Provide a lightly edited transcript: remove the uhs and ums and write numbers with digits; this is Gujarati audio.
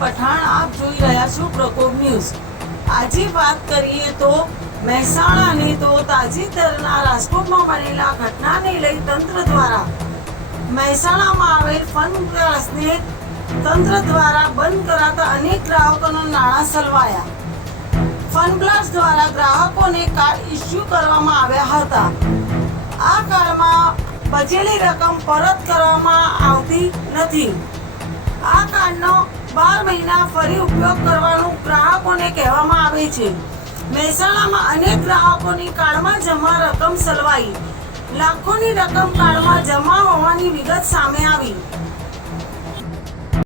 પઠાણ, આપ જોઈ રહ્યા છો પ્રકોપ ન્યૂઝ। આજે વાત કરીએ તો મહેસાણાની તો તાજેતરના રાજકોટમાં બનેલા ઘટનાને લઈ તંત્ર દ્વારા મહેસાણામાં આવેલ ફન ક્લાસને તંત્ર દ્વારા બંધ કરાતા અનેક ગ્રાહકોના નાણાં સલવાયા। ફન ક્લાસ દ્વારા ગ્રાહકોને કાર્ડ ઇસ્યુ કરવામાં આવ્યા હતા। આ કાર્ડમાં બચેલી રકમ પરત કરવામાં આવતી નથી। આ કાર્ડનો 12 મહિના ફરી ઉપયોગ કરવાનું ગ્રાહકોને કહેવામાં આવે છે। મહેસાણામાં અનેક ગ્રાહકોની કાર્ડમાં જમા રકમ સલવાઈ। લાખોની રકમ કાર્ડમાં જમા હોવાની વિગત સામે આવી।